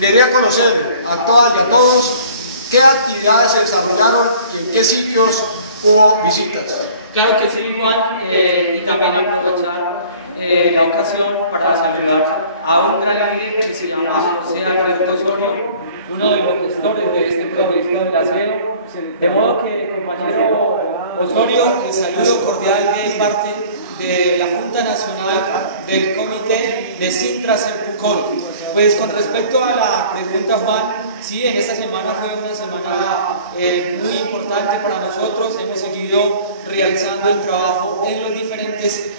le dé a conocer a todas y a todos qué actividades se desarrollaron y en qué sitios hubo visitas. Claro que sí, Juan, y también aprovechar la ocasión para saludar a un gran líder que se llama José Alberto Osorio, uno de los gestores de este proyecto del aseo. De modo que, compañero Osorio, el saludo cordial de parte de la Junta Nacional del Comité de Sintra-Serpucol. Pues con respecto a la pregunta, Juan, sí, en esta semana fue una semana muy importante para nosotros. Hemos seguido realizando el trabajo en los diferentes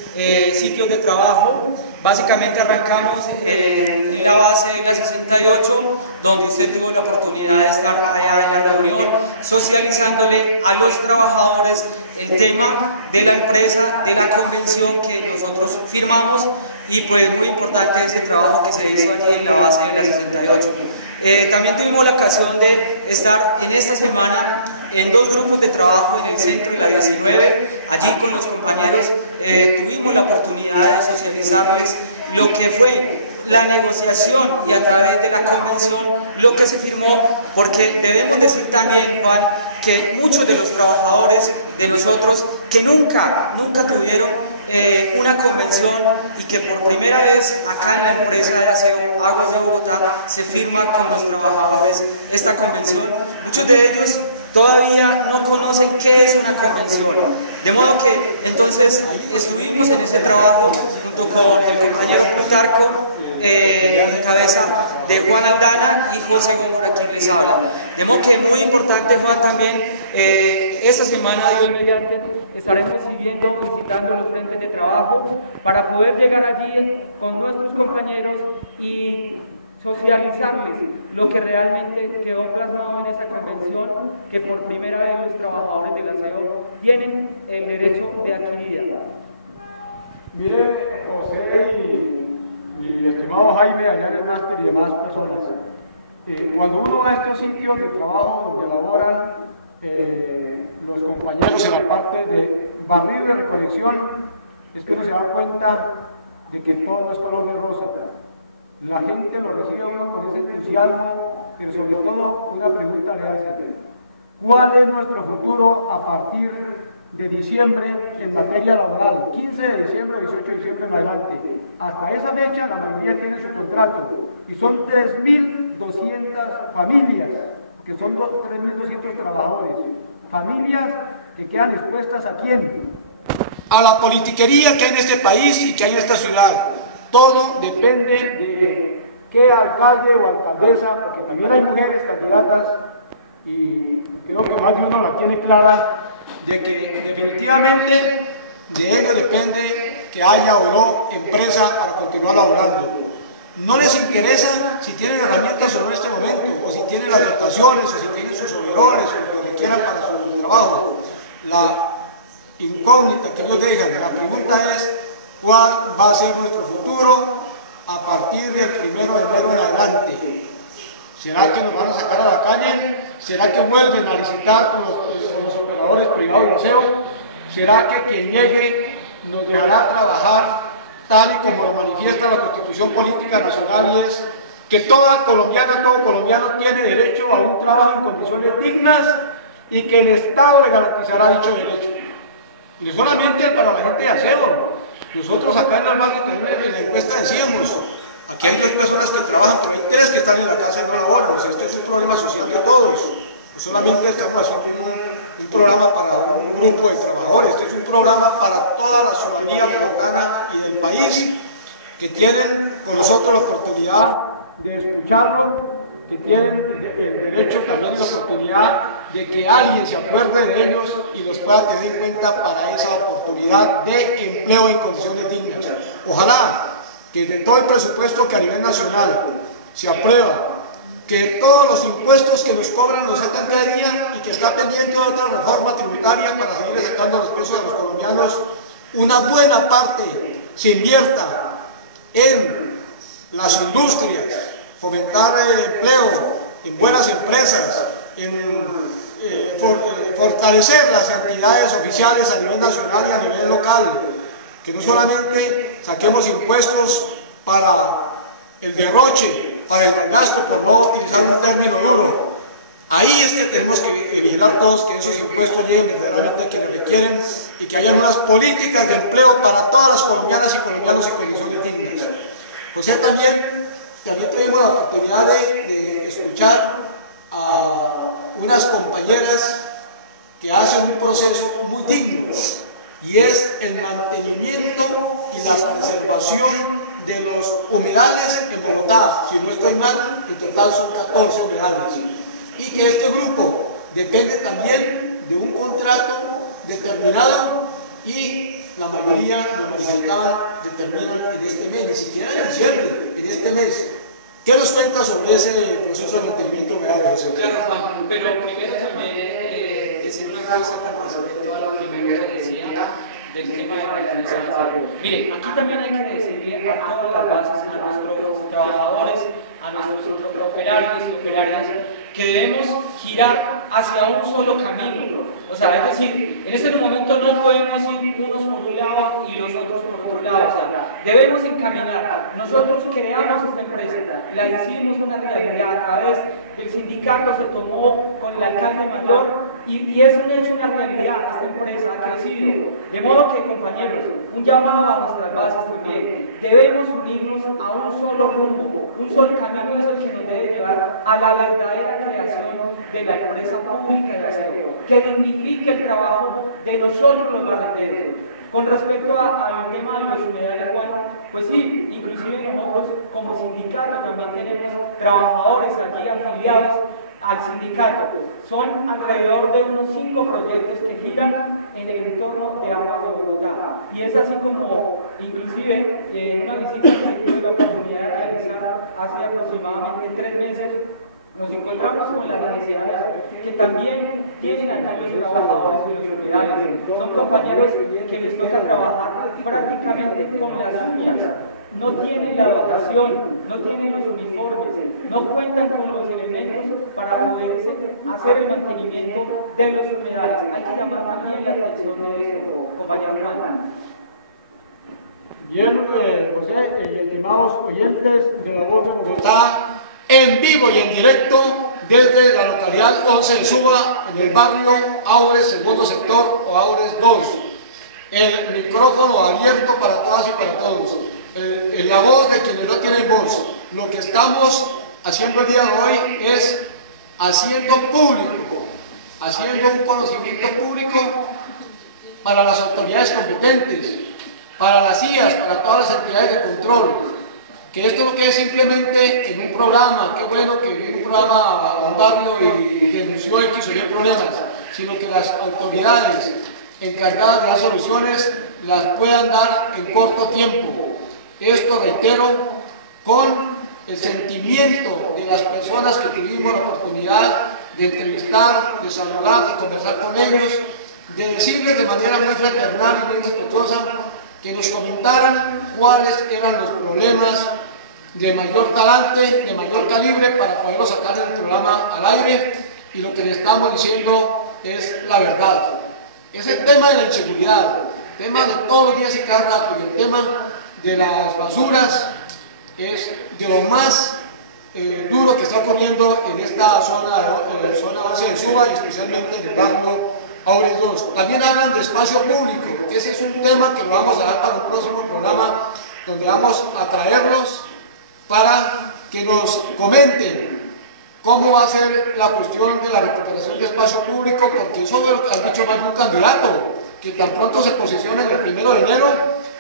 sitios de trabajo. Básicamente arrancamos en la base de la 68, donde usted tuvo la oportunidad de estar allá en la reunión, socializándole a los trabajadores el tema de la empresa, de la convención que nosotros firmamos, y pues muy importante ese trabajo que se hizo allí en la base de la 68. También tuvimos la ocasión de estar en esta semana en dos grupos de trabajo en el centro de la 19, allí con los compañeros tuvimos la oportunidad de socializarles lo que fue la negociación y a través de la convención lo que se firmó, porque debemos decir también, Juan, que muchos de los trabajadores de nosotros que nunca tuvieron una convención, y que por primera vez acá en la empresa de aseo Aguas de Bogotá se firma con los trabajadores esta convención. Muchos de ellos todavía no conocen qué es una convención, de modo que entonces estuvimos en ese trabajo junto con el compañero Plutarco, en cabeza de Juan Aldana y José Gómez, quien les habla. De modo que muy importante, Juan, también esta semana, Dios mediante, estaremos siguiendo, visitando los frentes de trabajo para poder llegar allí con nuestros compañeros y socializarles lo que realmente quedó plasmado en esa convención, que por primera vez los trabajadores del aseo tienen el derecho de adquirir. Mire, José y estimado Jaime, allá en el máster y demás personas, cuando uno va a estos sitios de trabajo donde laboran los compañeros en la parte de barrido y recolección, es que uno se da cuenta de que todo no es color de rosa. La gente lo recibe uno con ese entusiasmo, pero sobre todo una pregunta le hace: ¿cuál es nuestro futuro a partir de diciembre en materia laboral? 15 de diciembre, 18 de diciembre en adelante. Hasta esa fecha la mayoría tiene su contrato y son 3.200 familias, que son 3.200 trabajadores. Familias que quedan expuestas ¿a quién? A la politiquería que hay en este país y que hay en esta ciudad. Todo depende de qué alcalde o alcaldesa, porque también hay mujeres candidatas y creo que más de uno la tiene clara, de que definitivamente de ello depende que haya o no empresa para continuar laborando. No les interesa si tienen herramientas o no en este momento, o si tienen las dotaciones, o si tienen sus overoles, o lo que quieran para su trabajo. La incógnita que ellos dejan, la pregunta es: ¿cuál va a ser nuestro futuro a partir del 1 de enero en adelante? ¿Será que nos van a sacar a la calle? ¿Será que vuelven a licitar con los operadores privados de aseo? ¿Será que quien llegue nos dejará trabajar tal y como lo manifiesta la Constitución Política Nacional, y es que toda colombiana, todo colombiano tiene derecho a un trabajo en condiciones dignas y que el Estado le garantizará dicho derecho? Y no solamente para la gente de aseo. Nosotros acá en el barrio también en la encuesta decíamos: aquí hay 2 personas que trabajan, pero hay 3 que están en la casa de laboran. Si este es un problema social de todos, no solamente estamos haciendo un programa para un grupo de trabajadores, este es un programa para toda la ciudadanía bogotana y del país, que tienen con nosotros la oportunidad de escucharlo, que tienen el derecho también y la oportunidad de que alguien se acuerde de ellos y los pueda tener en cuenta para esa oportunidad de empleo en condiciones dignas. Ojalá que de todo el presupuesto que a nivel nacional se aprueba, que todos los impuestos que nos cobran nos sacan cada día, y que está pendiente de otra reforma tributaria para seguir sacando los pesos de los colombianos, una buena parte se invierta en las industrias, fomentar empleo en buenas empresas, en fortalecer las entidades oficiales a nivel nacional y a nivel local, que no solamente saquemos impuestos para el derroche, para el gasto, por no utilizar un término duro. Ahí es que tenemos que vigilar todos que esos impuestos lleguen verdaderamente a quienes requieren y que haya unas políticas de empleo para todas las colombianas y colombianos en condiciones dignas. O sea, también tuvimos la oportunidad de escuchar a unas compañeras que hacen un proceso muy digno y es el mantenimiento y la preservación de los humedales en Bogotá. Si no estoy mal, en total son 14 humedales. Y que este grupo depende también de un contrato determinado y la mayoría nos manifestaban determinan en este mes, ni siquiera en diciembre, en este mes. ¿Qué nos cuenta sobre ese proceso de mantenimiento de humedales? Claro, Juan, pero primero también decir una cosa con respecto a lo primero que decía del tema de la financiación. Mire, aquí también hay que decirle a todas las bases, a nuestros trabajadores, a nuestros operarios y operarias, que debemos girar hacia un solo camino. O sea, es decir, en este momento no podemos ir unos por un lado y los otros por otro lado. O sea, debemos encaminar. Nosotros creamos esta empresa, la hicimos una realidad a través del sindicato, se tomó con el alcalde mayor y es un hecho, una realidad. Esta empresa ha crecido. De modo que, compañeros, un llamado a nuestras bases también. Debemos unirnos a un solo rumbo, un solo camino es el que nos debe llevar a la verdadera creación de la empresa pública de aseo, que dignifique el trabajo de nosotros los barrenderos. Con respecto al tema de los humedales, Juan, pues sí, inclusive nosotros como sindicato también tenemos trabajadores allí afiliados al sindicato. Son alrededor de unos 5 proyectos que giran en el entorno de Aguas de Bogotá. Y es así como, inclusive, en una visita que tuve la oportunidad de realizar hace aproximadamente 3 meses, nos encontramos con las necesidades que también tienen aquí los trabajadores y los humedales. Son compañeros que les toca trabajar prácticamente con las uñas. No tienen la dotación, no tienen los uniformes, no cuentan con los elementos para poder hacer el mantenimiento de los humedales. Hay que llamar también la atención de esto, compañero Juan. Bien, José y estimados oyentes de La Voz de Bogotá, En vivo y en directo desde la localidad 11 de Suba, en el barrio Aures, segundo sector o Aures 2. El micrófono abierto para todas y para todos. La voz de quienes no tienen voz. Lo que estamos haciendo el día de hoy es haciendo público, haciendo un conocimiento público para las autoridades competentes, para las IAS, para todas las entidades de control. Que esto no quede simplemente en un programa, qué bueno que viene un programa a un barrio y denunció X o Y problemas, sino que las autoridades encargadas de las soluciones las puedan dar en corto tiempo. Esto, reitero, con el sentimiento de las personas que tuvimos la oportunidad de entrevistar, de saludar, de conversar con ellos, de decirles de manera muy fraternal y muy respetuosa que nos comentaran cuáles eran los problemas de mayor talante, de mayor calibre para poderlo sacar del programa al aire, y lo que le estamos diciendo es la verdad. Es el tema de la inseguridad, el tema de todos los días y cada rato, y el tema de las basuras es de lo más duro que está ocurriendo en esta zona 11 de Suba y especialmente en el barrio Aures 2. También hablan de espacio público, que ese es un tema que lo vamos a dar para un próximo programa donde vamos a traerlos para que nos comenten cómo va a ser la cuestión de la recuperación de espacio público, porque eso es lo que ha dicho más de un candidato, que tan pronto se posiciona en el 1 de enero,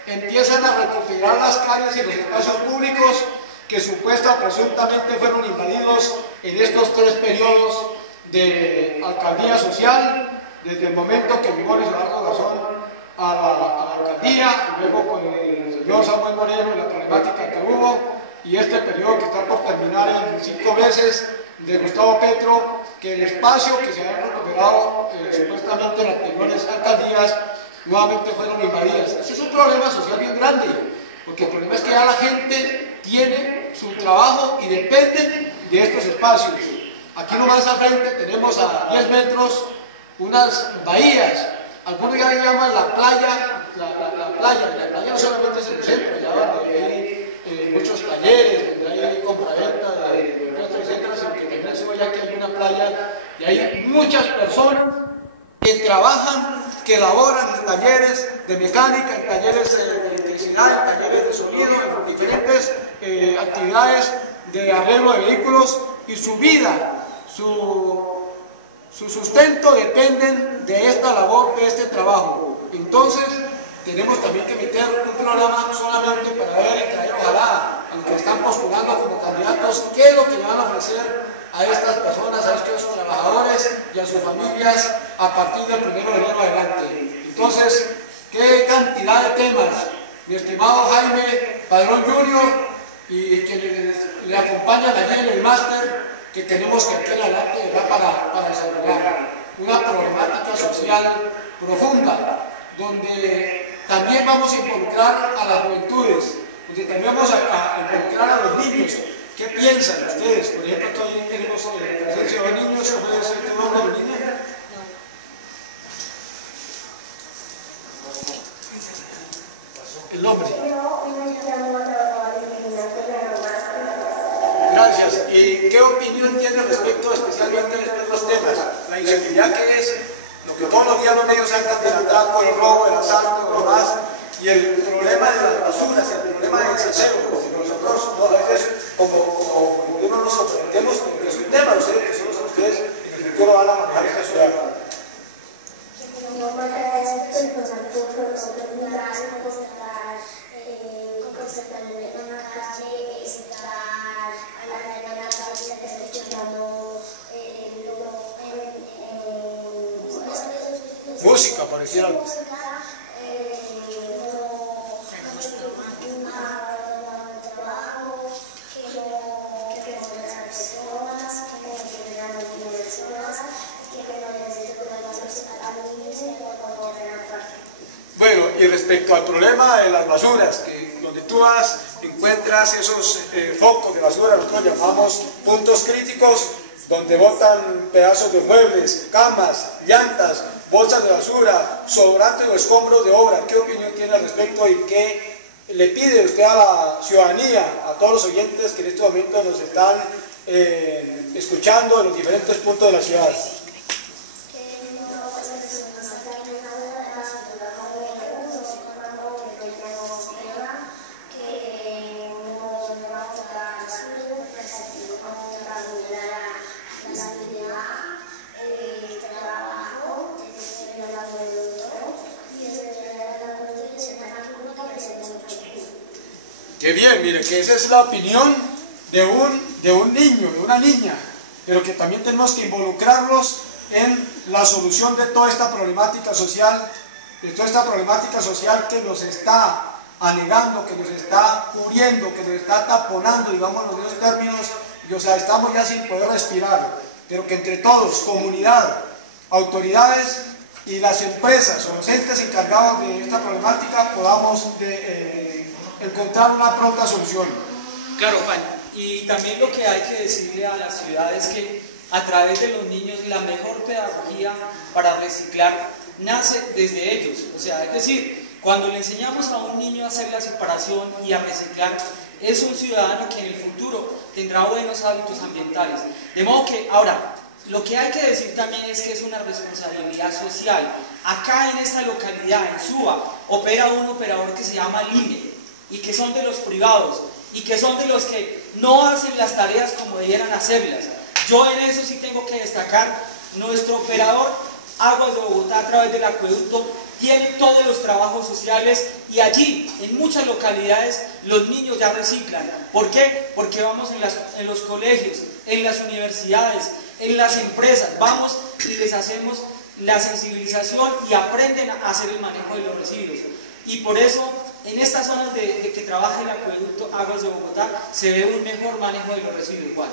empiezan a recuperar las calles y los espacios públicos que supuesta o presuntamente fueron invadidos en estos 3 periodos de alcaldía social, desde el momento que llegó Luis Eduardo Garzón a la alcaldía, luego con el señor Samuel Moreno y la problemática que hubo, y este periodo que está por terminar en 5 veces de Gustavo Petro, que el espacio que se había recuperado supuestamente en las anteriores alcaldías nuevamente fueron invadidas. Ese es un problema social bien grande, porque el problema es que ya la gente tiene su trabajo y depende de estos espacios. Aquí nomás al frente tenemos a 10 metros unas bahías, algunos ya le llaman la playa, la playa no solamente es el centro, ya donde hay muchos talleres, donde hay compraventa Y hay muchas personas que trabajan, que laboran en talleres de mecánica, en talleres de electricidad, en talleres de sonido, en diferentes actividades de arreglo de vehículos, y su vida, su sustento dependen de esta labor, de este trabajo. Entonces tenemos también que meter un programa solamente para ver y traer, ojalá, a los que están postulando como candidatos, qué es lo que le van a ofrecer a estas personas, a estos trabajadores y a sus familias a partir del 1 de enero adelante. Entonces, qué cantidad de temas, mi estimado Jaime Padrón Jr. y que le acompañan allí en el máster, que tenemos que aquí en adelante para desarrollar una problemática social profunda, donde también vamos a involucrar a las juventudes, donde también vamos a involucrar a los niños. ¿Qué piensan ustedes? Por ejemplo, todavía tenemos presencia de niños, ¿puede ser el nombre de los niños? El nombre. Gracias. ¿Y qué opinión tiene respecto especialmente de estos temas? La inseguridad, que es lo que todos los días los medios sacan del atraco, el robo, el asalto, lo demás, y el problema de las basuras, el problema del desaseo. Nosotros a veces, como uno nos sorprendemos, porque es un tema, no sé, que solo ustedes en el futuro van a manejar esta ciudad. Música, pareciera. Bueno, y respecto al problema de las basuras, que donde tú vas encuentras esos focos de basura, nosotros llamamos puntos críticos, donde botan pedazos de muebles, camas, llantas, bolsas de basura, sobrantes o escombros de obra. ¿Qué opinión tiene al respecto y qué le pide usted a la ciudadanía, a todos los oyentes que en este momento nos están escuchando en los diferentes puntos de la ciudad? Qué bien, mire, que esa es la opinión de un niño, de una niña, pero que también tenemos que involucrarlos en la solución de toda esta problemática social, que nos está anegando, que nos está cubriendo, que nos está taponando, digámoslo en esos términos, y, o sea, estamos ya sin poder respirar, pero que entre todos, comunidad, autoridades y las empresas o los entes encargados de esta problemática podamos encontrar una pronta solución. Claro, Juan, y también lo que hay que decirle a la ciudad es que a través de los niños la mejor pedagogía para reciclar nace desde ellos. O sea, es decir, cuando le enseñamos a un niño a hacer la separación y a reciclar, es un ciudadano que en el futuro tendrá buenos hábitos ambientales. De modo que, ahora, lo que hay que decir también es que es una responsabilidad social. Acá en esta localidad, en Suba, opera un operador que se llama LINE, y que son de los privados, y que son de los que no hacen las tareas como debieran hacerlas. Yo en eso sí tengo que destacar, nuestro operador Aguas de Bogotá, a través del acueducto, tiene todos los trabajos sociales, y allí, en muchas localidades, los niños ya reciclan. ¿Por qué? Porque vamos en los colegios, en las universidades, en las empresas, vamos y les hacemos la sensibilización y aprenden a hacer el manejo de los residuos. Y por eso, en estas zonas de que trabaja el acueducto Aguas de Bogotá, se ve un mejor manejo de los residuos.